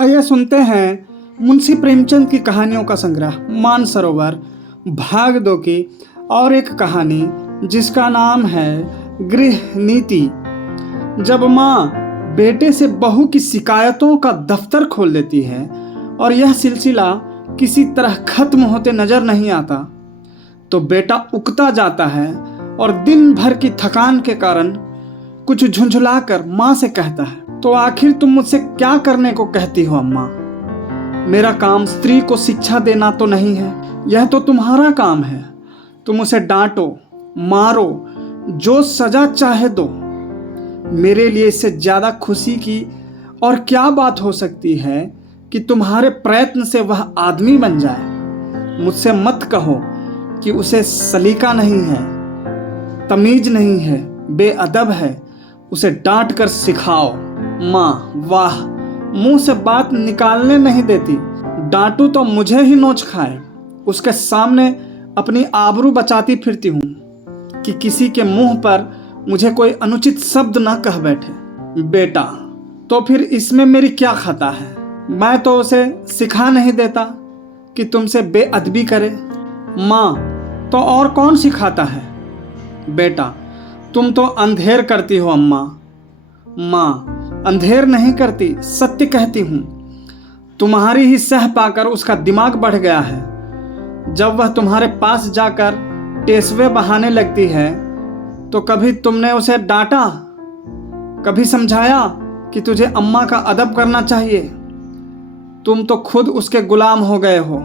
आइए सुनते हैं मुंशी प्रेमचंद की कहानियों का संग्रह मानसरोवर भाग 2 की और एक कहानी जिसका नाम है गृह नीति। जब माँ बेटे से बहू की शिकायतों का दफ्तर खोल देती है और यह सिलसिला किसी तरह खत्म होते नजर नहीं आता तो बेटा उकता जाता है और दिन भर की थकान के कारण कुछ झुंझुलाकर माँ से कहता है, तो आखिर तुम मुझसे क्या करने को कहती हो अम्मा? मेरा काम स्त्री को शिक्षा देना तो नहीं है, यह तो तुम्हारा काम है। तुम उसे डांटो, मारो, जो सजा चाहे दो। मेरे लिए इससे ज्यादा खुशी की और क्या बात हो सकती है कि तुम्हारे प्रयत्न से वह आदमी बन जाए। मुझसे मत कहो कि उसे सलीका नहीं है, तमीज नहीं है, बेअदब है, उसे डांट कर सिखाओ। माँ वाह, मुंह से बात निकालने नहीं देती। डांटू तो मुझे ही नोच खाए। उसके सामने अपनी आबरू बचाती फिरती हूँ कि किसी के मुंह पर मुझे कोई अनुचित शब्द न कह बैठे। बेटा, तो फिर इसमें मेरी क्या खता है? मैं तो उसे सिखा नहीं देता कि तुमसे बेअदबी करे। माँ, तो और कौन सिखाता है? बेटा, तुम तो अंधेर करती हो अम्मा। माँ, अंधेर नहीं करती, सत्य कहती हूँ। तुम्हारी ही सह पाकर उसका दिमाग बढ़ गया है। जब वह तुम्हारे पास जाकर टेसवे बहाने लगती है तो कभी तुमने उसे डांटा, कभी समझाया कि तुझे अम्मा का अदब करना चाहिए? तुम तो खुद उसके गुलाम हो गए हो।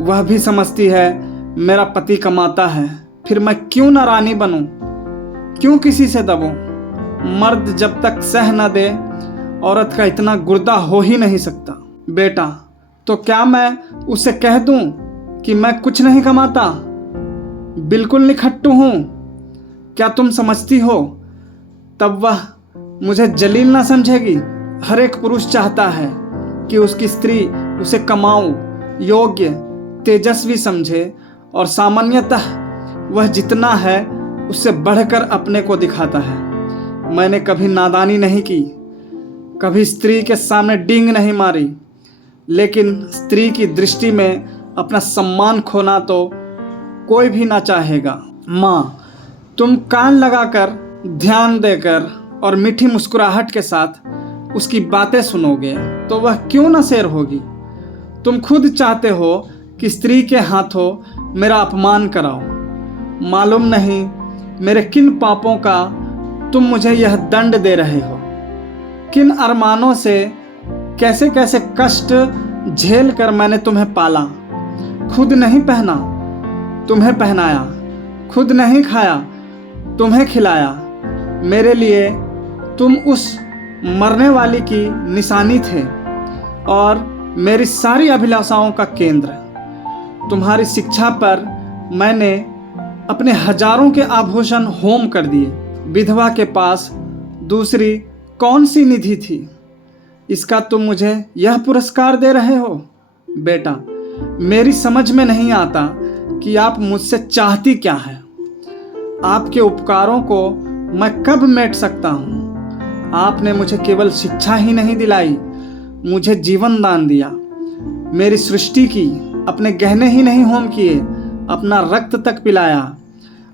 वह भी समझती है मेरा पति कमाता है, फिर मैं क्यों न रानी बनूं, क्यों किसी से दबूं? मर्द जब तक सह न दे, औरत का इतना गुर्दा हो ही नहीं सकता। बेटा, तो क्या मैं उसे कह दूं कि मैं कुछ नहीं कमाता, बिल्कुल निखट्टू हूं? क्या तुम समझती हो तब वह मुझे जलील ना समझेगी? हर एक पुरुष चाहता है कि उसकी स्त्री उसे कमाऊ, योग्य, तेजस्वी समझे और सामान्यतः वह जितना है उससे बढ़कर अपने को दिखाता है। मैंने कभी नादानी नहीं की, कभी स्त्री के सामने डींग नहीं मारी, लेकिन स्त्री की दृष्टि में अपना सम्मान खोना तो कोई भी ना चाहेगा। माँ, तुम कान लगाकर, ध्यान देकर और मीठी मुस्कुराहट के साथ उसकी बातें सुनोगे तो वह क्यों ना शेर होगी? तुम खुद चाहते हो कि स्त्री के हाथों मेरा अपमान कराओ। मालूम नहीं मेरे किन पापों का तुम मुझे यह दंड दे रहे हो, किन अरमानों से कैसे कैसे कष्ट झेल कर मैंने तुम्हें पाला। खुद नहीं पहना, तुम्हें पहनाया, खुद नहीं खाया, तुम्हें खिलाया। मेरे लिए तुम उस मरने वाली की निशानी थे और मेरी सारी अभिलाषाओं का केंद्र। तुम्हारी शिक्षा पर मैंने अपने हजारों के आभूषण होम कर दिए। विधवा के पास दूसरी कौन सी निधि थी? इसका तुम मुझे यह पुरस्कार दे रहे हो? बेटा, मेरी समझ में नहीं आता कि आप मुझसे चाहती क्या है। आपके उपकारों को मैं कब मेट सकता हूँ? आपने मुझे केवल शिक्षा ही नहीं दिलाई, मुझे जीवन दान दिया, मेरी सृष्टि की, अपने गहने ही नहीं होम किए, अपना रक्त तक पिलाया।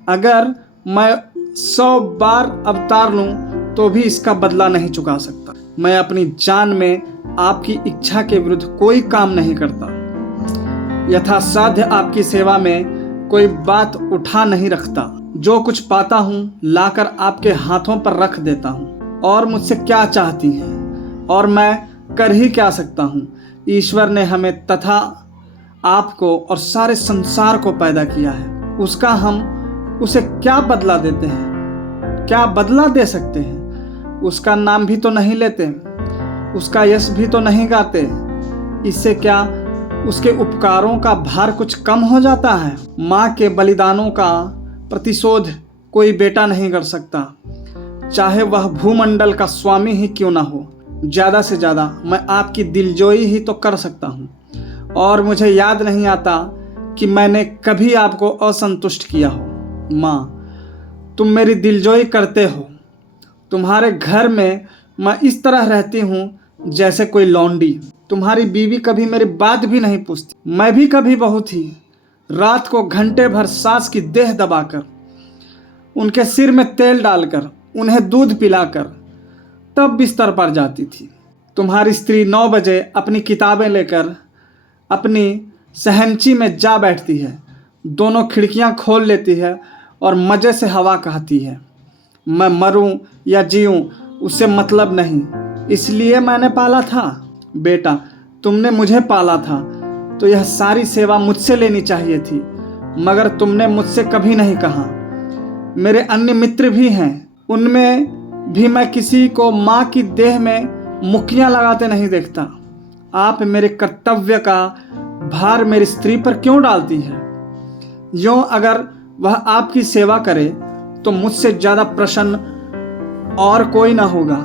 अगर मैं 100 बार अवतार लूं तो भी इसका बदला नहीं चुका सकता। मैं अपनी जान में आपकी इच्छा के विरुद्ध कोई काम नहीं करता। यथासाध्य आपकी सेवा में कोई बात उठा नहीं रखता। जो कुछ पाता हूँ लाकर आपके हाथों पर रख देता हूँ। और मुझसे क्या चाहती हैं? और मैं कर ही क्या सकता हूँ? ईश्वर ने हमें तथा आपको और सारे संसार को पैदा किया है। उसका हम उसे क्या बदला देते हैं? क्या बदला दे सकते हैं? उसका नाम भी तो नहीं लेते, उसका यश भी तो नहीं गाते। इससे क्या उसके उपकारों का भार कुछ कम हो जाता है? माँ के बलिदानों का प्रतिशोध कोई बेटा नहीं कर सकता, चाहे वह भूमंडल का स्वामी ही क्यों ना हो। ज़्यादा से ज़्यादा मैं आपकी दिलजोई ही तो कर सकता हूँ। और मुझे याद नहीं आता कि मैंने कभी आपको असंतुष्ट किया हो। माँ, तुम मेरी दिलजोई करते हो। तुम्हारे घर में मैं इस तरह रहती हूँ जैसे कोई लौंडी। तुम्हारी बीवी कभी मेरी बात भी नहीं पूछती। मैं भी कभी बहू थी, रात को घंटे भर सास की देह दबाकर, उनके सिर में तेल डालकर, उन्हें दूध पिलाकर तब बिस्तर पर जाती थी। तुम्हारी स्त्री 9 बजे अपनी किताबें लेकर अपनी सहनची में जा बैठती है, दोनों खिड़कियां खोल लेती है और मज़े से हवा कहती है। मैं मरूं या जीऊं उससे मतलब नहीं, इसलिए मैंने पाला था। बेटा, तुमने मुझे पाला था तो यह सारी सेवा मुझसे लेनी चाहिए थी, मगर तुमने मुझसे कभी नहीं कहा। मेरे अन्य मित्र भी हैं, उनमें भी मैं किसी को माँ की देह में मुक्कियाँ लगाते नहीं देखता। आप मेरे कर्तव्य का भार मेरी स्त्री पर क्यों डालती है? यूँ अगर वह आपकी सेवा करे तो मुझसे ज़्यादा प्रसन्न और कोई ना होगा।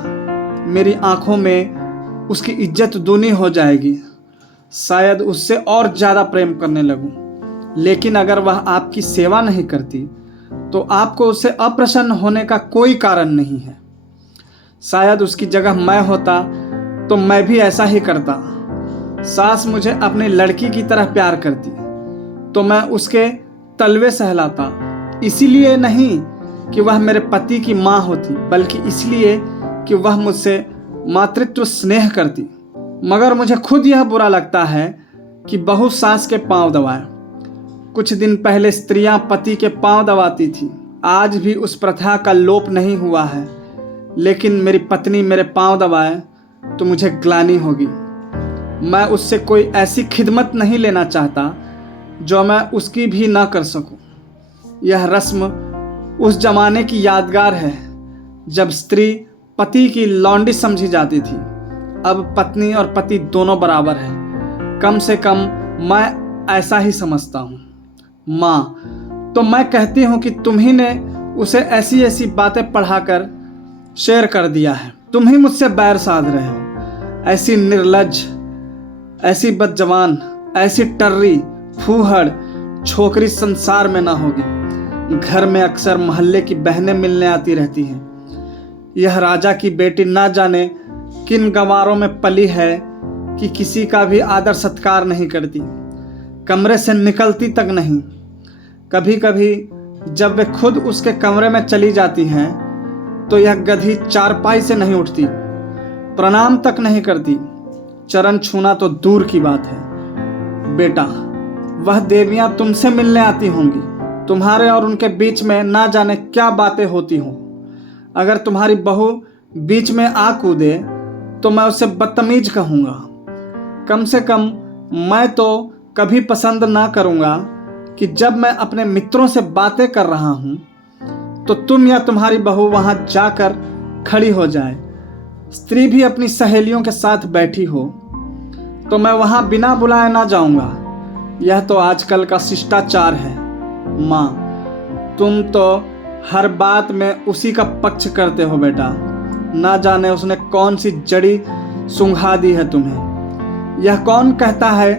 मेरी आंखों में उसकी इज्जत दूनी हो जाएगी, शायद उससे और ज़्यादा प्रेम करने लगूं। लेकिन अगर वह आपकी सेवा नहीं करती तो आपको उससे अप्रसन्न होने का कोई कारण नहीं है। शायद उसकी जगह मैं होता तो मैं भी ऐसा ही करता। सास मुझे अपनी लड़की की तरह प्यार करती तो मैं उसके तलवे सहलाता, इसीलिए नहीं कि वह मेरे पति की माँ होती, बल्कि इसलिए कि वह मुझसे मातृत्व स्नेह करती। मगर मुझे खुद यह बुरा लगता है कि बहू सास के पांव दबाए। कुछ दिन पहले स्त्रियां पति के पांव दबाती थी, आज भी उस प्रथा का लोप नहीं हुआ है। लेकिन मेरी पत्नी मेरे पांव दबाए तो मुझे ग्लानि होगी। मैं उससे कोई ऐसी खिदमत नहीं लेना चाहता जो मैं उसकी भी ना कर सकूं। यह रस्म उस जमाने की यादगार है जब स्त्री पति की लौंडी समझी जाती थी। अब पत्नी और पति दोनों बराबर हैं, कम से कम मैं ऐसा ही समझता हूँ। माँ, तो मैं कहती हूँ कि तुम ही ने उसे ऐसी ऐसी बातें पढ़ाकर शेयर कर दिया है। तुम ही मुझसे बैर साध रहे हो। ऐसी निर्लज्ज, ऐसी बदजबान, ऐसी टर्री फूहड़ छोकरी संसार में ना होगी। घर में अक्सर मोहल्ले की बहनें मिलने आती रहती हैं। यह राजा की बेटी ना जाने किन गंवारों में पली है कि किसी का भी आदर सत्कार नहीं करती, कमरे से निकलती तक नहीं। कभी कभी जब वे खुद उसके कमरे में चली जाती हैं तो यह गधी चारपाई से नहीं उठती, प्रणाम तक नहीं करती। चरण छूना तो दूर की बात है। बेटा, वह देवियां तुमसे मिलने आती होंगी, तुम्हारे और उनके बीच में ना जाने क्या बातें होती हों। अगर तुम्हारी बहू बीच में आ कूदे तो मैं उसे बदतमीज कहूँगा। कम से कम मैं तो कभी पसंद ना करूँगा कि जब मैं अपने मित्रों से बातें कर रहा हूँ तो तुम या तुम्हारी बहू वहाँ जाकर खड़ी हो जाए। स्त्री भी अपनी सहेलियों के साथ बैठी हो तो मैं वहाँ बिना बुलाए ना जाऊँगा। यह तो आजकल का शिष्टाचार है। माँ, तुम तो हर बात में उसी का पक्ष करते हो बेटा। ना जाने उसने कौन सी जड़ी सुंघा दी है तुम्हें। यह कौन कहता है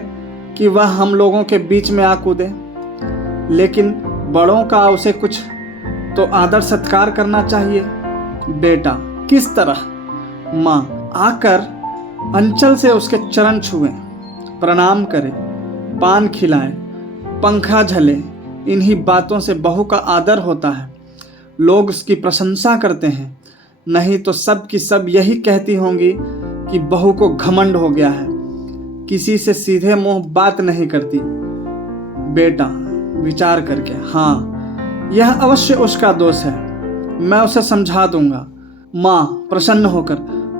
कि वह हम लोगों के बीच में आ कूदे, लेकिन बड़ों का उसे कुछ तो आदर सत्कार करना चाहिए। बेटा, किस तरह? माँ, आकर अंचल से उसके चरण छुएं, प्रणाम करें, पान खिलाएं, पंखा झले। इन्हीं बातों से बहू का आदर होता है, लोग उसकी प्रशंसा करते हैं। नहीं तो सब की सब यही कहती होंगी कि बहू को घमंड हो गया है, किसी से सीधे मुंह बात नहीं करती। बेटा, विचार करके, हाँ, यह अवश्य उसका दोष है, मैं उसे समझा दूंगा। माँ, प्रसन्न होकर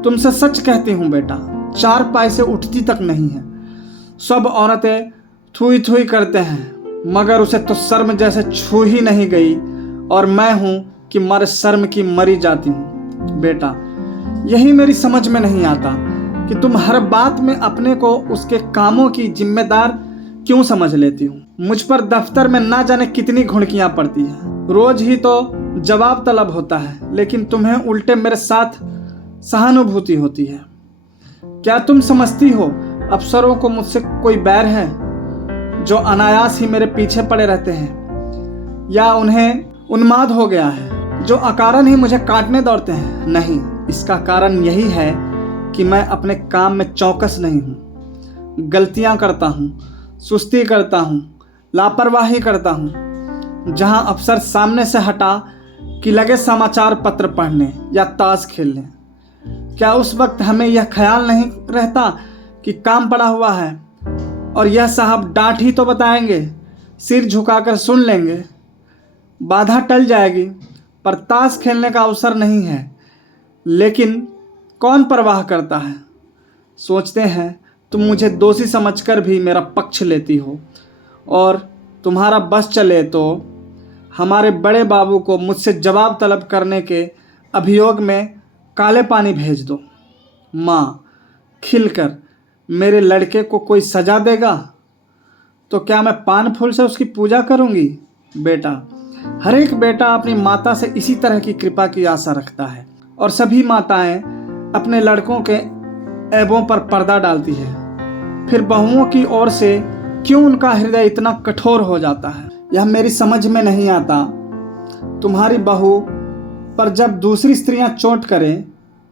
तुमसे सच कहती हूँ बेटा, 4 पाई से उठती तक नहीं है। सब औरतें थुई थुई करते हैं, मगर उसे तो शर्म जैसे छू ही नहीं गई, और मैं हूँ कि मर शर्म की मरी जाती हूँ। बेटा, यही मेरी समझ में नहीं आता कि तुम हर बात में अपने को उसके कामों की जिम्मेदार क्यों समझ लेती हो। मुझ पर दफ्तर में ना जाने कितनी घुड़कियां पड़ती हैं, रोज ही तो जवाब तलब होता है, लेकिन तुम्हें उल्टे मेरे साथ सहानुभूति होती है। क्या तुम समझती हो अफसरों को मुझसे कोई बैर है जो अनायास ही मेरे पीछे पड़े रहते हैं, या उन्हें उन्माद हो गया है जो अकारण ही मुझे काटने दौड़ते हैं? नहीं, इसका कारण यही है कि मैं अपने काम में चौकस नहीं हूँ। गलतियाँ करता हूँ, सुस्ती करता हूँ, लापरवाही करता हूँ। जहाँ अफसर सामने से हटा कि लगे समाचार पत्र पढ़ने या ताश खेलने, क्या उस वक्त हमें यह ख्याल नहीं रहता कि काम पड़ा हुआ है और यह साहब डांट ही तो बताएंगे, सिर झुकाकर सुन लेंगे, बाधा टल जाएगी, पर ताश खेलने का अवसर नहीं है। लेकिन कौन परवाह करता है? सोचते हैं तुम मुझे दोषी समझकर भी मेरा पक्ष लेती हो, और तुम्हारा बस चले तो हमारे बड़े बाबू को मुझसे जवाब तलब करने के अभियोग में काले पानी भेज दो। माँ खिलकर, मेरे लड़के को कोई सजा देगा तो क्या मैं पान फूल से उसकी पूजा करूँगी? बेटा, हर एक बेटा अपनी माता से इसी तरह की कृपा की आशा रखता है, और सभी माताएं अपने लड़कों के ऐबों पर पर्दा डालती है। फिर बहुओं की ओर से क्यों उनका हृदय इतना कठोर हो जाता है, यह मेरी समझ में नहीं आता। तुम्हारी बहू पर जब दूसरी स्त्रियां चोट करें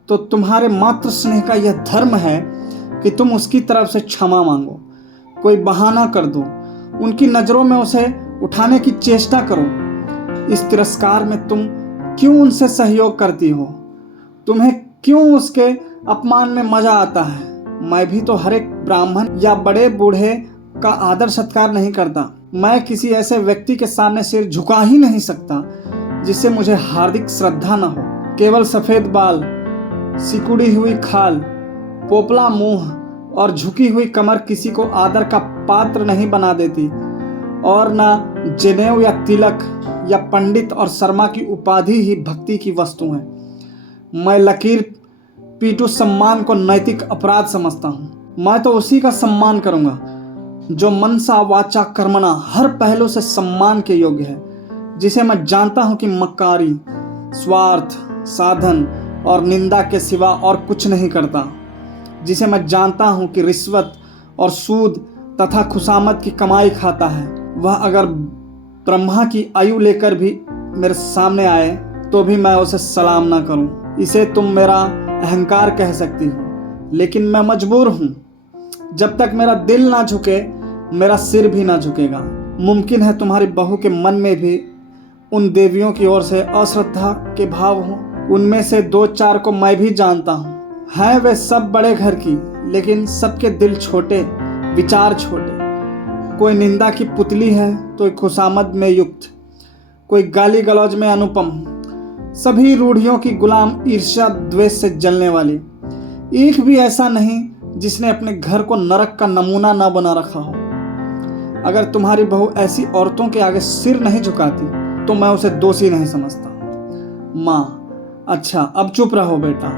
तो तुम्हारे मातृ स्नेह का यह धर्म है कि तुम उसकी तरफ से क्षमा मांगो, कोई बहाना कर दो, उनकी नज़रों में उसे उठाने की चेष्टा करो। इस तिरस्कार में तुम क्यों उनसे सहयोग करती हो? तुम्हें क्यों उसके अपमान में मजा आता है? मैं भी तो हर एक ब्राह्मण या बड़े बूढ़े का आदर सत्कार नहीं करता। मैं किसी ऐसे व्यक्ति के सामने सिर झुका ही नहीं सकता जिससे मुझे हार्दिक श्रद्धा न हो। केवल सफ़ेद बाल, सिकुड़ी हुई खाल, पोपला मुंह और झुकी हुई कमर किसी को आदर का पात्र नहीं बना देती, और न जनेऊ या तिलक या पंडित और शर्मा की उपाधि ही भक्ति की वस्तु है। मैं लकीर पीटू सम्मान को नैतिक अपराध समझता हूँ। मैं तो उसी का सम्मान करूँगा जो मनसा वाचा कर्मणा हर पहलू से सम्मान के योग्य है, जिसे मैं जानता हूँ कि मक्कारी, स्वार्थ, साधन और निंदा के सिवा और कुछ नहीं करता, जिसे मैं जानता हूँ कि रिश्वत और सूद तथा खुशामद की कमाई खाता है। वह अगर ब्रह्मा की आयु लेकर भी मेरे सामने आए तो भी मैं उसे सलाम ना करूँ। इसे तुम मेरा अहंकार कह सकती हो, लेकिन मैं मजबूर हूँ। जब तक मेरा दिल ना झुके मेरा सिर भी ना झुकेगा। मुमकिन है तुम्हारी बहू के मन में भी उन देवियों की ओर से अश्रद्धा के भाव हों। उनमें से 2-4 को मैं भी जानता हूँ। हैं वे सब बड़े घर की, लेकिन सबके दिल छोटे, विचार छोटे। कोई निंदा की पुतली है तो खुशामद में युक्त, कोई गाली गलौज में अनुपम, सभी रूढ़ियों की गुलाम, ईर्ष्या द्वेष से जलने वाली। एक भी ऐसा नहीं जिसने अपने घर को नरक का नमूना न बना रखा हो। अगर तुम्हारी बहू ऐसी औरतों के आगे सिर नहीं झुकाती तो मैं उसे दोषी नहीं समझता। माँ, अच्छा अब चुप रहो बेटा।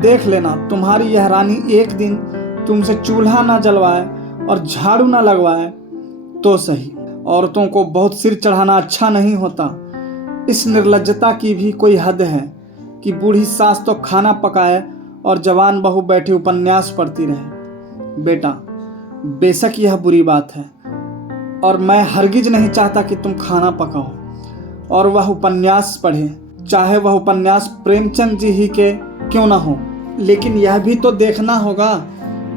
देख लेना तुम्हारी यह रानी एक दिन तुमसे चूल्हा ना जलवाए और झाड़ू ना लगवाए तो सही। औरतों को बहुत सिर चढ़ाना अच्छा नहीं होता। इस निर्लज्जता की भी कोई हद है कि बूढ़ी सास तो खाना पकाए और जवान बहू बैठी उपन्यास पढ़ती रहे। बेटा, बेशक यह बुरी बात है और मैं हरगिज नहीं चाहता कि तुम खाना पकाओ और वह उपन्यास पढ़े, चाहे वह उपन्यास प्रेमचंद जी ही के क्यों ना हो। लेकिन यह भी तो देखना होगा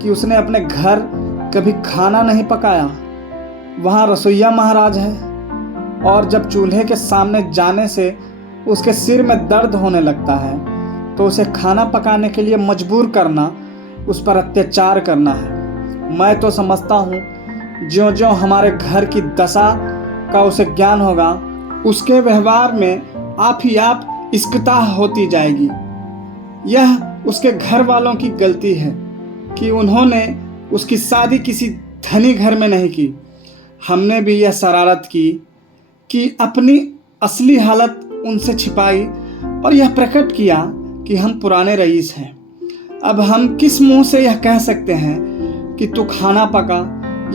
कि उसने अपने घर कभी खाना नहीं पकाया। वहाँ रसोइया महाराज है, और जब चूल्हे के सामने जाने से उसके सिर में दर्द होने लगता है तो उसे खाना पकाने के लिए मजबूर करना उस पर अत्याचार करना है। मैं तो समझता हूँ ज्यों-ज्यों हमारे घर की दशा का उसे ज्ञान होगा, उसके व्यवहार में आप ही आप इश्कता होती जाएगी। यह उसके घर वालों की गलती है कि उन्होंने उसकी शादी किसी धनी घर में नहीं की। हमने भी यह शरारत की कि अपनी असली हालत उनसे छिपाई और यह प्रकट किया कि हम पुराने रईस हैं। अब हम किस मुंह से यह कह सकते हैं कि तू खाना पका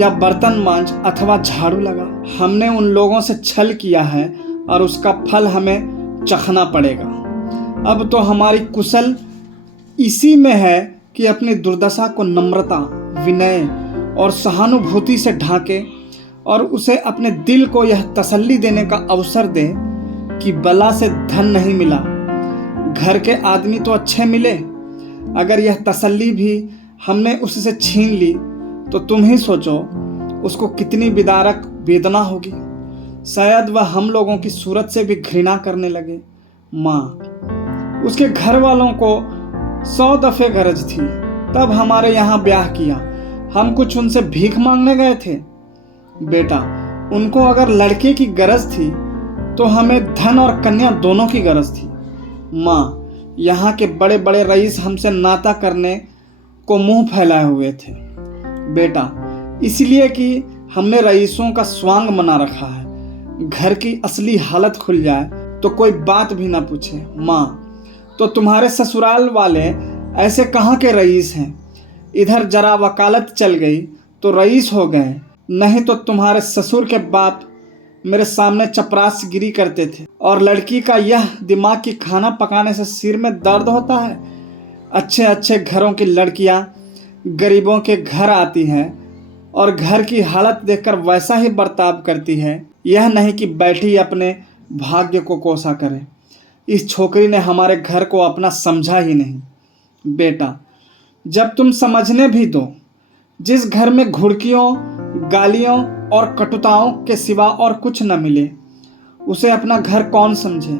या बर्तन मांज अथवा झाड़ू लगा? हमने उन लोगों से छल किया है और उसका फल हमें चखना पड़ेगा। अब तो हमारी कुशल इसी में है कि अपनी दुर्दशा को नम्रता, विनय और सहानुभूति से ढांके और उसे अपने दिल को यह तसल्ली देने का अवसर दे कि बला से धन नहीं मिला, घर के आदमी तो अच्छे मिले, अगर यह तसल्ली भी हमने उससे छीन ली तो तुम ही सोचो उसको कितनी विदारक वेदना होगी। शायद वह हम लोगों की सूरत से भी घृणा करने लगे। माँ, उसके घर वालों को 100 दफे गरज थी, तब हमारे यहाँ ब्याह किया। हम कुछ उनसे भीख मांगने गए थे। बेटा, उनको अगर लड़के की गरज थी तो हमें धन और कन्या दोनों की गरज थी। माँ, यहाँ के बड़े बड़े रईस हमसे नाता करने को मुंह फैलाए हुए थे। बेटा, इसलिए कि हमने रईसों का स्वांग मना रखा है। घर की असली हालत खुल जाए तो कोई बात भी ना पूछे। माँ, तो तुम्हारे ससुराल वाले ऐसे कहाँ के रईस हैं? इधर जरा वकालत चल गई तो रईस हो गए, नहीं तो तुम्हारे ससुर के बाप मेरे सामने चपरासीगिरी करते थे। और लड़की का यह दिमाग कि खाना पकाने से सिर में दर्द होता है। अच्छे अच्छे घरों की लड़कियां गरीबों के घर आती हैं और घर की हालत देखकर वैसा ही बर्ताव करती है। यह नहीं कि बैठी अपने भाग्य को कोसा करे। इस छोकरी ने हमारे घर को अपना समझा ही नहीं। बेटा, जब तुम समझने भी दो, जिस घर में घुड़कियों, गालियों और कटुताओं के सिवा और कुछ न मिले, उसे अपना घर कौन समझे?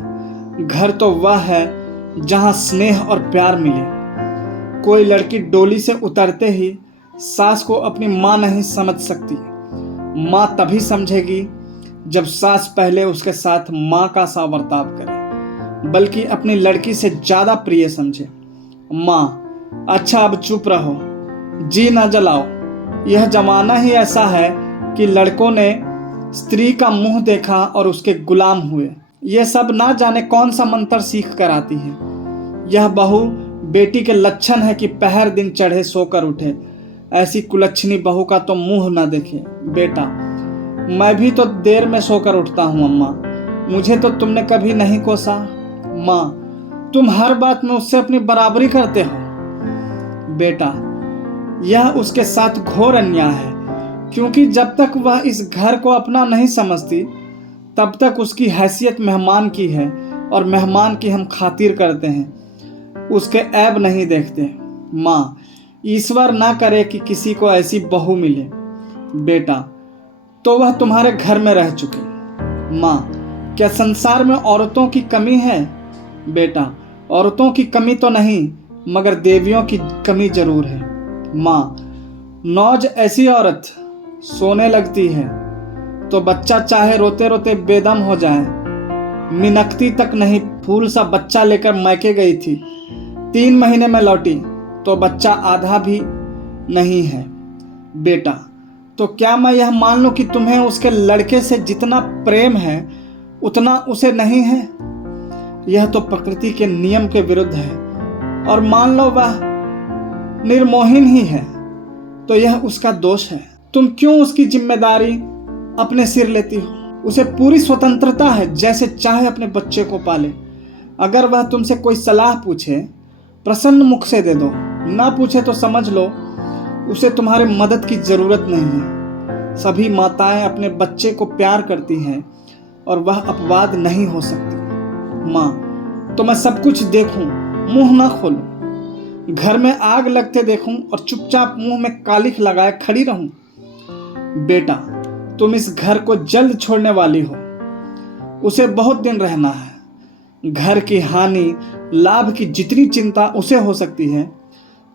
घर तो वह है जहाँ स्नेह और प्यार मिले। कोई लड़की डोली से उतरते ही सास को अपनी माँ नहीं समझ सकती। माँ तभी समझेगी जब सास पहले उसके साथ माँ का सा बर्ताव करे, बल्कि अपनी लड़की से ज़्यादा प्रिय समझे। माँ, अच्छा अब चुप रहो, जी ना जलाओ। यह जमाना ही ऐसा है कि लड़कों ने स्त्री का मुंह देखा और उसके गुलाम हुए। ये सब ना जाने कौन सा मंत्र सीख कर आती है। यह बहू बेटी के लक्षण है कि पहर दिन चढ़े सोकर उठे। ऐसी कुलच्छनी बहू का तो मुंह ना देखे। बेटा, मैं भी तो देर में सोकर उठता हूँ अम्मा, मुझे तो तुमने कभी नहीं कोसा। माँ, तुम हर बात में उससे अपनी बराबरी करते हो। बेटा, यह उसके साथ घोर अन्याय है, क्योंकि जब तक वह इस घर को अपना नहीं समझती तब तक उसकी हैसियत मेहमान की है और मेहमान की हम खातिर करते हैं, उसके ऐब नहीं देखते। माँ, ईश्वर ना करे कि किसी को ऐसी बहू मिले। बेटा, तो वह तुम्हारे घर में रह चुकी। माँ, क्या संसार में औरतों की कमी है? बेटा, औरतों की कमी तो नहीं, मगर देवियों की कमी जरूर है। माँ, नौज ऐसी औरत सोने लगती है तो बच्चा चाहे रोते रोते बेदम हो जाए। मिनकती तक नहीं, फूल सा बच्चा लेकर मैके गई थी, 3 महीने में लौटी तो बच्चा आधा भी नहीं है। बेटा, तो क्या मैं यह मान लूं कि तुम्हें उसके लड़के से जितना प्रेम है उतना उसे नहीं है? यह तो प्रकृति के नियम के विरुद्ध है। और मान लो वह निर्मोहिन ही है तो यह उसका दोष है। तुम क्यों उसकी जिम्मेदारी अपने सिर लेती हो? उसे पूरी स्वतंत्रता है, जैसे चाहे अपने बच्चे को पाले। अगर वह तुमसे कोई सलाह पूछे, प्रसन्न मुख से दे दो, ना पूछे तो समझ लो उसे तुम्हारे मदद की जरूरत नहीं है। सभी माताएं अपने बच्चे को प्यार करती हैं और वह अपवाद नहीं हो सकती। माँ, तो मैं सब कुछ देखूं, मुंह ना खोलूं, घर में आग लगते देखूं और चुपचाप मुंह में कालिख लगाए खड़ी रहूं? बेटा, तुम इस घर को जल्द छोड़ने वाली हो, उसे बहुत दिन रहना है। घर की हानि लाभ की जितनी चिंता उसे हो सकती है,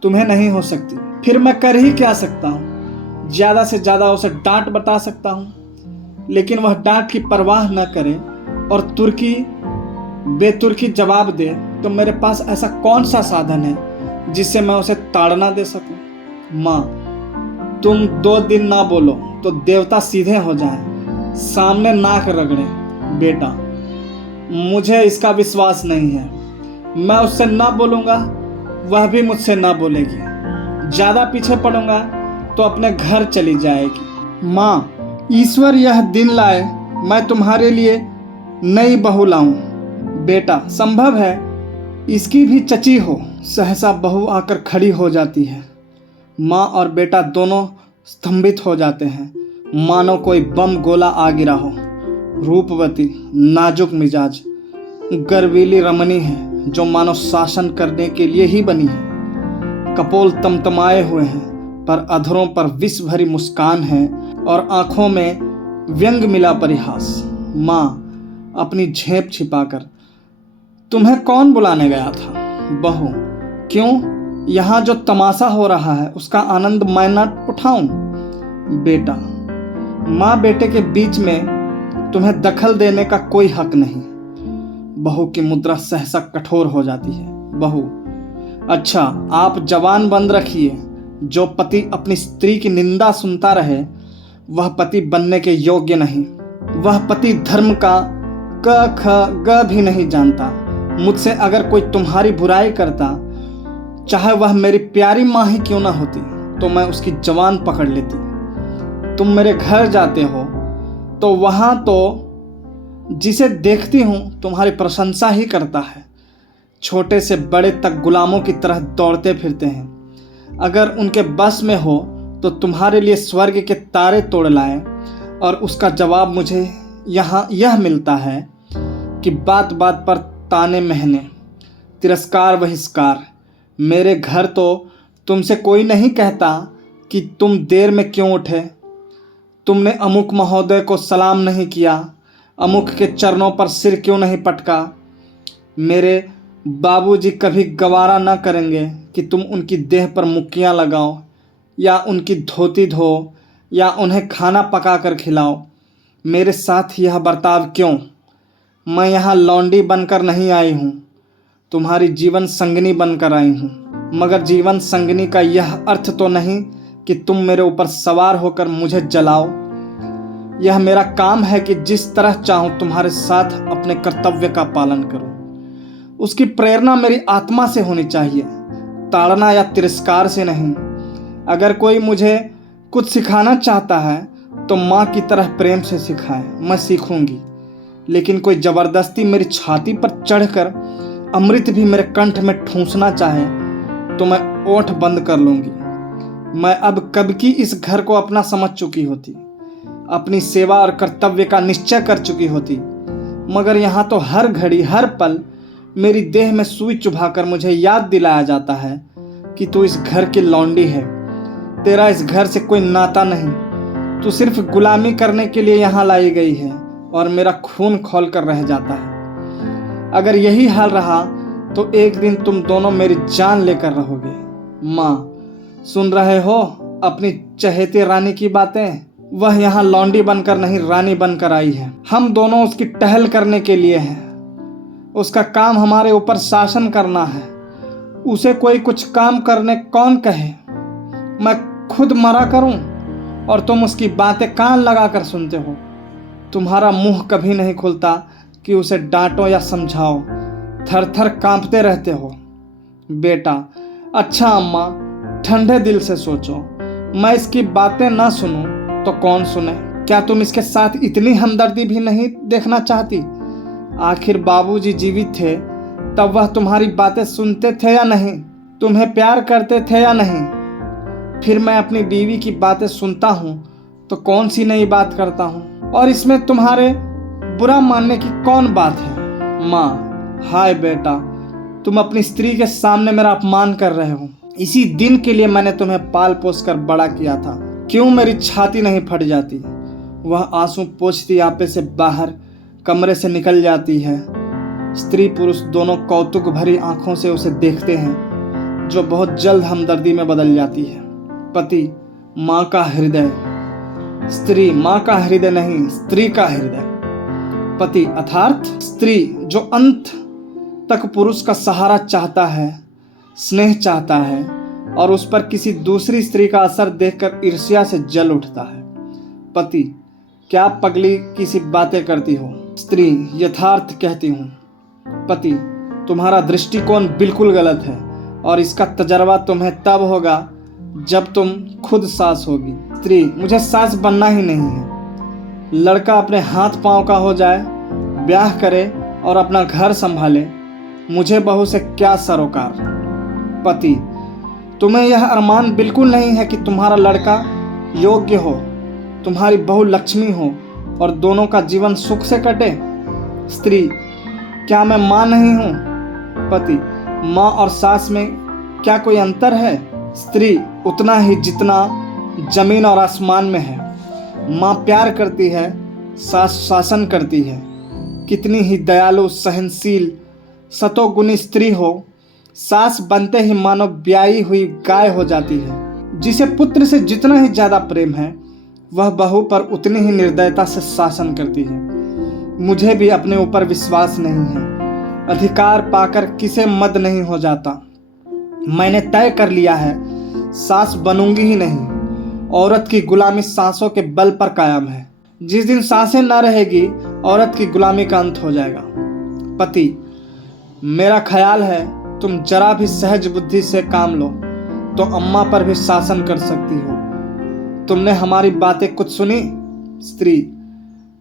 तुम्हें नहीं हो सकती। फिर मैं कर ही क्या सकता हूँ? ज़्यादा से ज़्यादा उसे डांट बता सकता हूँ, लेकिन वह डांट की परवाह न करे और तुर्की बेतुर्की जवाब दे तो मेरे पास ऐसा कौन सा साधन है जिससे मैं उसे ताड़ना दे सकूं? माँ, तुम 2 दिन ना बोलो तो देवता सीधे हो जाएं, सामने नाक रगड़े। बेटा, मुझे इसका विश्वास नहीं है। मैं उससे ना बोलूँगा, वह भी मुझसे ना बोलेगी। ज़्यादा पीछे पड़ूंगा तो अपने घर चली जाएगी। माँ, ईश्वर यह दिन लाए मैं तुम्हारे लिए नई बहू लाऊं। बेटा, संभव है इसकी भी चची हो। सहसा बहू आकर खड़ी हो जाती है। माँ और बेटा दोनों स्तंभित हो जाते हैं, मानो कोई बम गोला आ गिरा हो। रूपवती, नाजुक मिजाज, गर्वीली रमणी है जो मानो शासन करने के लिए ही बनी है। कपोल तमतमाए हुए हैं, पर अधरों पर विष भरी मुस्कान है और आंखों में व्यंग मिला परिहास। माँ अपनी झेप छिपाकर, तुम्हें कौन बुलाने गया था? बहू, क्यों? यहाँ जो तमाशा हो रहा है उसका आनंद मैं न उठाऊं? बेटा, माँ बेटे के बीच में तुम्हें दखल देने का कोई हक नहीं। बहू की मुद्रा सहसा कठोर हो जाती है। बहू, अच्छा, आप जवान बंद रखिए। जो पति अपनी स्त्री की निंदा सुनता रहे वह पति बनने के योग्य नहीं। वह पति धर्म का क ख ग भी नहीं जानता। मुझसे अगर कोई तुम्हारी बुराई करता, चाहे वह मेरी प्यारी माँ ही क्यों ना होती, तो मैं उसकी जवान पकड़ लेती। तुम मेरे घर जाते हो तो वहाँ तो जिसे देखती हूँ तुम्हारी प्रशंसा ही करता है। छोटे से बड़े तक गुलामों की तरह दौड़ते फिरते हैं। अगर उनके बस में हो तो तुम्हारे लिए स्वर्ग के तारे तोड़ लाए। और उसका जवाब मुझे यहाँ यह मिलता है कि बात बात पर ताने महने, तिरस्कार बहिष्कार। मेरे घर तो तुमसे कोई नहीं कहता कि तुम देर में क्यों उठे, तुमने अमुक महोदय को सलाम नहीं किया, अमुक के चरणों पर सिर क्यों नहीं पटका। मेरे बाबूजी कभी गवारा न करेंगे कि तुम उनकी देह पर मुक्कियाँ लगाओ या उनकी धोती धो या उन्हें खाना पका कर खिलाओ। मेरे साथ यह बर्ताव क्यों? मैं यहाँ लौंडी बनकर नहीं आई हूँ, तुम्हारी जीवन संगनी बनकर आई हूँ। मगर जीवन संगनी का यह अर्थ तो नहीं कि तुम मेरे ऊपर सवार होकर मुझे जलाओ। यह मेरा काम है कि जिस तरह चाहूँ तुम्हारे साथ अपने कर्तव्य का पालन करूँ। उसकी प्रेरणा मेरी आत्मा से होनी चाहिए, ताड़ना या तिरस्कार से नहीं। अगर कोई मुझे कुछ सिखाना चाहता है तो माँ की तरह प्रेम से सिखाए, मैं सीखूंगी। लेकिन कोई ज़बरदस्ती मेरी छाती पर चढ़कर अमृत भी मेरे कंठ में ठूंसना चाहे तो मैं ओठ बंद कर लूँगी। मैं अब कब की इस घर को अपना समझ चुकी होती, अपनी सेवा और कर्तव्य का निश्चय कर चुकी होती। मगर यहाँ तो हर घड़ी हर पल मेरी देह में सुई चुभाकर मुझे याद दिलाया जाता है कि तू इस घर की लौंडी है, तेरा इस घर से कोई नाता नहीं। तू सिर्फ गुलामी करने के लिए यहाँ लाई गई है और मेरा खून खौल कर रह जाता है। अगर यही हाल रहा तो एक दिन तुम दोनों मेरी जान लेकर रहोगे। माँ, सुन रहे हो अपनी चहेती रानी की बातें? वह यहाँ लौंडी बनकर नहीं, रानी बनकर आई है। हम दोनों उसकी टहल करने के लिए हैं। उसका काम हमारे ऊपर शासन करना है। उसे कोई कुछ काम करने कौन कहे? मैं खुद मरा करूं और तुम उसकी बातें कान लगाकर सुनते हो। तुम्हारा मुंह कभी नहीं खुलता कि उसे डांटो या समझाओ, थर थर कांपते रहते हो। बेटा, अच्छा अम्मा, ठंडे दिल से सोचो। मैं इसकी बातें ना सुनूं तो कौन सुने? क्या तुम इसके साथ इतनी हमदर्दी भी नहीं देखना चाहती? आखिर बाबूजी जीवित थे तब वह तुम्हारी बातें सुनते थे या नहीं? तुम्हें प्यार करते थे या नहीं? फिर मैं अपनी बीवी की बातें सुनता हूँ तो कौन सी नई बात करता हूँ, और इसमें तुम्हारे बुरा मानने की कौन बात है? माँ, हाय बेटा, तुम अपनी स्त्री के सामने मेरा अपमान कर रहे हो। इसी दिन के लिए मैंने तुम्हें पाल पोस कर बड़ा किया था। क्यों मेरी छाती नहीं फट जाती? वह आंसू पोंछती आपे से बाहर कमरे से निकल जाती है। स्त्री पुरुष दोनों कौतुक भरी आंखों से उसे देखते हैं, जो बहुत जल्द हमदर्दी में बदल जाती है। पति माँ का हृदय, स्त्री माँ का हृदय नहीं, स्त्री का हृदय। पति अर्थात स्त्री जो अंत तक पुरुष का सहारा चाहता है, स्नेह चाहता है और उस पर किसी दूसरी स्त्री का असर देखकर ईर्ष्या से जल उठता है। पति, क्या पगली की सी बातें करती हो? स्त्री, यथार्थ कहती हूँ। पति, तुम्हारा दृष्टिकोण बिल्कुल गलत है और इसका तजर्बा तुम्हें तब होगा जब तुम खुद सास होगी। स्त्री, मुझे सास बनना ही नहीं है। लड़का अपने हाथ पांव का हो जाए, ब्याह करे और अपना घर संभाले, मुझे बहू से क्या सरोकार। पति, तुम्हें यह अरमान बिल्कुल नहीं है कि तुम्हारा लड़का योग्य हो, तुम्हारी बहू लक्ष्मी हो और दोनों का जीवन सुख से कटे? स्त्री, क्या मैं माँ नहीं हूँ? पति, माँ और सास में क्या कोई अंतर है? स्त्री उतना ही जितना जमीन और आसमान में है। माँ प्यार करती है, सास शासन करती है। कितनी ही दयालु, सहनशील, सतोगुणी स्त्री हो, सास बनते ही मानो ब्याई हुई गाय हो जाती है। जिसे पुत्र से जितना ही ज्यादा प्रेम है, वह बहू पर उतनी ही निर्दयता से शासन करती है। मुझे भी अपने ऊपर विश्वास नहीं है। अधिकार पाकर किसे मद नहीं हो जाता। मैंने तय कर लिया है, सास बनूंगी ही नहीं। औरत की गुलामी सांसों के बल पर कायम है। जिस दिन सांसें न रहेगी, औरत की गुलामी का अंत हो जाएगा। पति, मेरा ख्याल है तुम जरा भी सहज बुद्धि से काम लो तो अम्मा पर भी शासन कर सकती हो। तुमने हमारी बातें कुछ सुनी? स्त्री,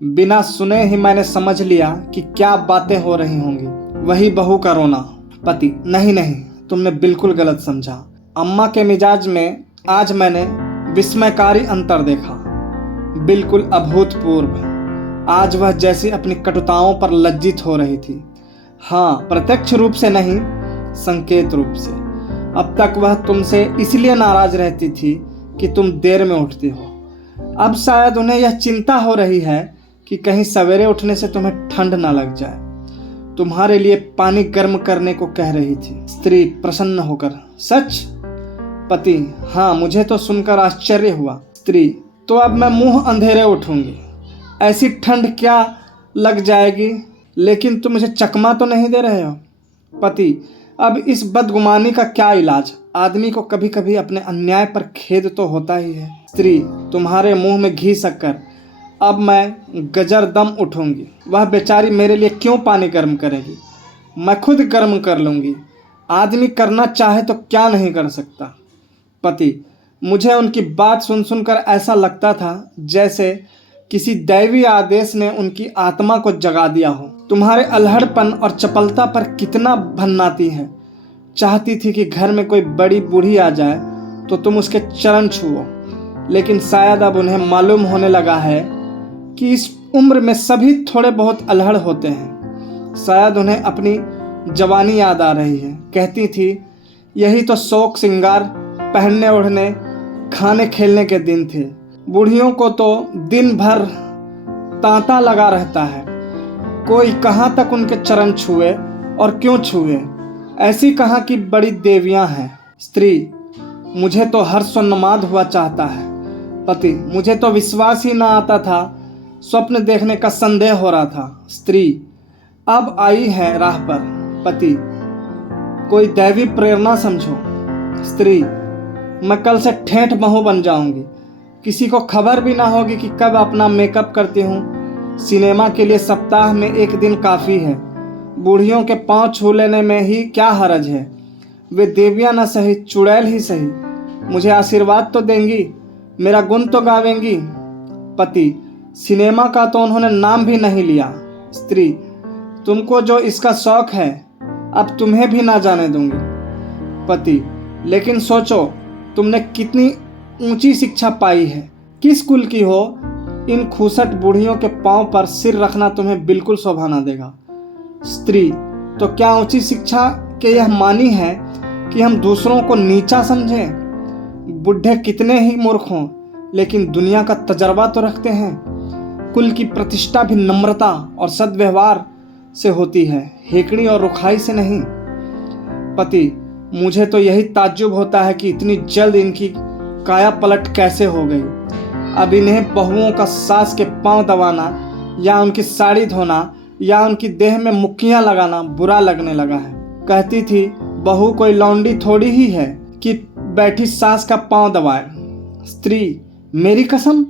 बिना सुने ही मैंने समझ लिया कि क्या बातें हो रही होंगी। वही बहू का रोना। पति, नहीं नहीं, तुमने बिल्कुल गलत समझा। अम्मा के मिजाज में आज मैंने विस्मयकारी अंतर देखा, बिल्कुल अभूतपूर्व। आज वह जैसी अपनी कटुताओं पर लज्जित हो रही थी। हाँ, प्रत्यक्ष रूप से नहीं, संकेत रूप से। अब तक वह तुमसे इसलिए नाराज रहती थी कि तुम देर में उठती हो। अब शायद उन्हें यह चिंता हो रही है कि कहीं सवेरे उठने से तुम्हें ठंड ना लग जाए। तुम्हारे लिए पानी गर्म करने को कह रही थी। स्त्री प्रसन्न होकर, सच? पति, हाँ, मुझे तो सुनकर आश्चर्य हुआ। स्त्री, तो अब मैं मुंह अंधेरे उठूंगी। ऐसी ठंड क्या लग जाएगी, लेकिन तुम मुझे चकमा तो नहीं दे रहे हो? पति, अब इस बदगुमानी का क्या इलाज? आदमी को कभी कभी अपने अन्याय पर खेद तो होता ही है। स्त्री, तुम्हारे मुंह में घी शक्कर। अब मैं गजर दम उठूंगी। वह बेचारी मेरे लिए क्यों पानी गर्म करेगी? मैं खुद गर्म कर लूंगी। आदमी करना चाहे तो क्या नहीं कर सकता। पति, मुझे उनकी बात सुन सुनकर ऐसा लगता था जैसे किसी दैवी आदेश ने उनकी आत्मा को जगा दिया हो। तुम्हारे अल्हड़पन और चपलता पर कितना भन्नाती है। चाहती थी कि घर में कोई बड़ी बूढ़ी आ जाए तो तुम उसके चरण छुओ, लेकिन शायद अब उन्हें मालूम होने लगा है कि इस उम्र में सभी थोड़े बहुत अल्हड़ होते हैं। शायद उन्हें अपनी जवानी याद आ रही है। कहती थी, यही तो शौक श्रृंगार, पहनने ओढ़ने, खाने खेलने के दिन थे। बूढ़ियों को तो दिन भर तांता लगा रहता है। कोई कहाँ तक उनके चरण छुए और क्यों छुए? ऐसी कहाँ की बड़ी देवियां हैं। स्त्री, मुझे तो हर्षोन्माद हुआ चाहता है। पति, मुझे तो विश्वास ही ना आता था। स्वप्न देखने का संदेह हो रहा था। स्त्री, अब आई है राह पर। पति, कोई दैवी प्रेरणा समझो। स्त्री, मैं कल से ठेठ बहू बन जाऊंगी। किसी को खबर भी ना होगी कि कब अपना मेकअप करती हूँ। सिनेमा के लिए सप्ताह में एक दिन काफ़ी है। बूढ़ियों के पांव छू लेने में ही क्या हरज है? वे देवियां न सही, चुड़ैल ही सही, मुझे आशीर्वाद तो देंगी, मेरा गुण तो गावेंगी। पति, सिनेमा का तो उन्होंने नाम भी नहीं लिया। स्त्री, तुमको जो इसका शौक है, अब तुम्हें भी ना जाने दूंगी। पति, लेकिन सोचो, तुमने कितनी ऊंची शिक्षा पाई है। किस कुल की हो, इन खूसट बूढ़ियों के पांव पर सिर रखना तुम्हें बिल्कुल शोभा ना देगा। स्त्री, तो क्या ऊंची शिक्षा के यह मानी है कि हम दूसरों को नीचा समझें? बुढ़े कितने ही मूर्ख हों, लेकिन दुनिया का तजर्बा तो रखते हैं। कुल की प्रतिष्ठा भी नम्रता और सद्व्यवहार से होती है, हेकड़ी और रुखाई से नहीं। पति, मुझे तो यही ताज्जुब होता है कि इतनी जल्द इनकी काया पलट कैसे हो गई। अब इन्हें बहुओं का सास के पांव दबाना या उनकी साड़ी धोना या उनकी देह में मुक्कियां लगाना बुरा लगने लगा है। कहती थी, बहू कोई लौंडी थोड़ी ही है कि बैठी सास का पांव दबाए। स्त्री, मेरी कसम?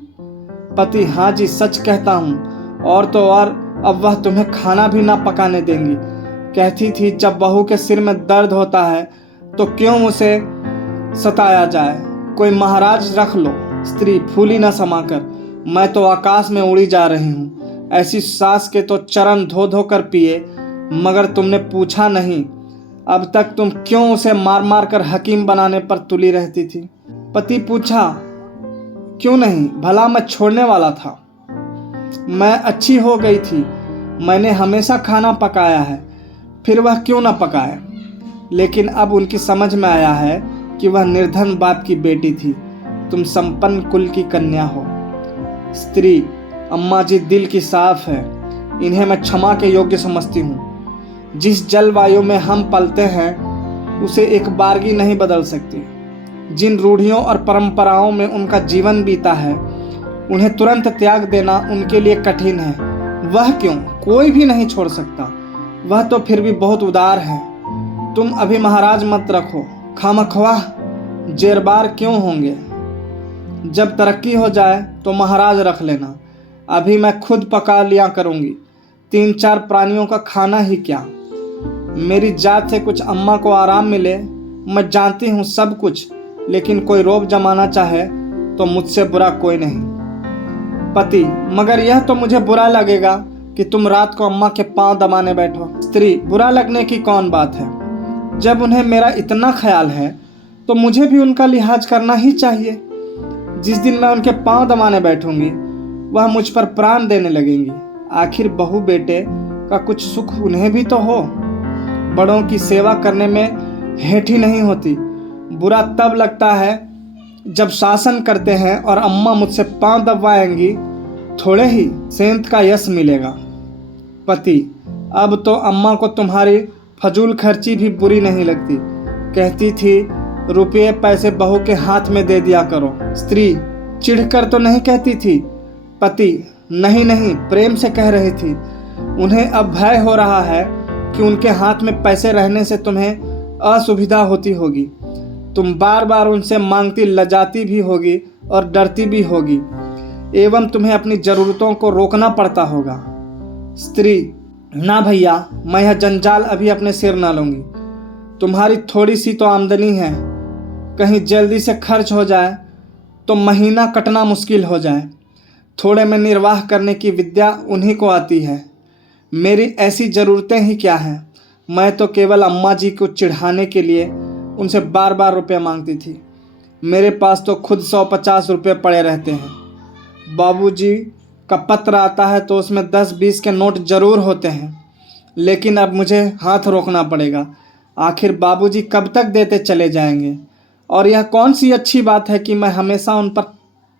पति, हाँ जी, सच कहता हूँ। और तो और, अब वह तुम्हें खाना भी ना पकाने देंगी। कहती थी, जब बहू के सिर में दर्द होता है तो क्यों उसे सताया जाए, कोई महाराज रख लो। स्त्री, फूली न समाकर, मैं तो आकाश में उड़ी जा रही हूँ। ऐसी सास के तो चरण धो धो कर पिए, मगर तुमने पूछा नहीं। अब तक तुम क्यों उसे मार मार कर हकीम बनाने पर तुली रहती थी? पति, पूछा क्यों नहीं, भला मैं छोड़ने वाला था? मैं अच्छी हो गई थी, मैंने हमेशा खाना पकाया है, फिर वह क्यों ना पकाए? लेकिन अब उनकी समझ में आया है कि वह निर्धन बाप की बेटी थी। तुम संपन्न कुल की कन्या हो। स्त्री: अम्मा जी दिल की साफ है, इन्हें मैं क्षमा के योग्य समझती हूँ। जिस जलवायु में हम पलते हैं उसे एक बारगी नहीं बदल सकती। जिन रूढ़ियों और परंपराओं में उनका जीवन बीता है उन्हें तुरंत त्याग देना उनके लिए कठिन है। वह क्यों, कोई भी नहीं छोड़ सकता। वह तो फिर भी बहुत उदार है। तुम अभी महाराज मत रखो, खामख्वाह जेरबार क्यों होंगे। जब तरक्की हो जाए तो महाराज रख लेना। अभी मैं खुद पका लिया करूँगी। 3-4 प्राणियों का खाना ही क्या। मेरी जात से कुछ अम्मा को आराम मिले, मैं जानती हूँ सब कुछ, लेकिन कोई रोब जमाना चाहे तो मुझसे बुरा कोई नहीं। पति: मगर यह तो मुझे बुरा लगेगा कि तुम रात को अम्मा के पांव दबाने बैठो। स्त्री: बुरा लगने की कौन बात है। जब उन्हें मेरा इतना ख्याल है तो मुझे भी उनका लिहाज करना ही चाहिए। जिस दिन मैं उनके पांव दबाने बैठूंगी वह मुझ पर प्राण देने लगेंगी। आखिर बहू बेटे का कुछ सुख उन्हें भी तो हो। बड़ों की सेवा करने में हेठी नहीं होती। बुरा तब लगता है जब शासन करते हैं और अम्मा मुझसे पांव दबाएंगी, थोड़े ही सेंत का यश मिलेगा। पति: अब तो अम्मा को तुम्हारी फजूल खर्ची भी बुरी नहीं लगती। कहती थी रुपये पैसे बहू के हाथ में दे दिया करो। स्त्री: चिढ़कर तो नहीं कहती थी। पति: नहीं नहीं, प्रेम से कह रही थी। उन्हें अब भय हो रहा है कि उनके हाथ में पैसे रहने से तुम्हें असुविधा होती होगी। तुम बार बार उनसे मांगती लजाती भी होगी और डरती भी होगी, एवं तुम्हें अपनी ज़रूरतों को रोकना पड़ता होगा। स्त्री: ना भैया, मैं यह जंजाल अभी अपने सिर ना लूँगी। तुम्हारी थोड़ी सी तो आमदनी है, कहीं जल्दी से खर्च हो जाए तो महीना कटना मुश्किल हो जाए। थोड़े में निर्वाह करने की विद्या उन्हीं को आती है। मेरी ऐसी ज़रूरतें ही क्या हैं। मैं तो केवल अम्मा जी को चिढ़ाने के लिए उनसे बार बार रुपये मांगती थी। मेरे पास तो खुद 150 रुपये पड़े रहते हैं। बाबूजी का पत्र आता है तो उसमें 10-20 के नोट ज़रूर होते हैं, लेकिन अब मुझे हाथ रोकना पड़ेगा। आखिर बाबूजी कब तक देते चले जाएंगे। और यह कौन सी अच्छी बात है कि मैं हमेशा उन पर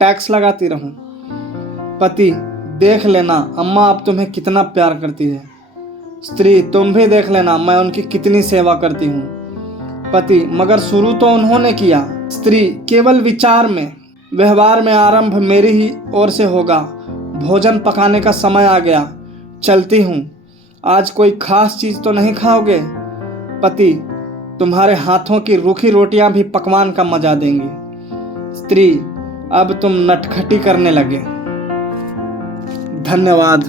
टैक्स लगाती रहूं। पति: देख लेना अम्मा अब तुम्हें कितना प्यार करती है। स्त्री: तुम भी देख लेना मैं उनकी कितनी सेवा करती हूँ। पति: मगर शुरू तो उन्होंने किया। स्त्री: केवल विचार में, व्यवहार में आरंभ मेरी ही ओर से होगा। भोजन पकाने का समय आ गया, चलती हूँ। आज कोई खास चीज़ तो नहीं खाओगे। पति: तुम्हारे हाथों की रूखी रोटियां भी पकवान का मजा देंगी। स्त्री: अब तुम नटखटी करने लगे। धन्यवाद।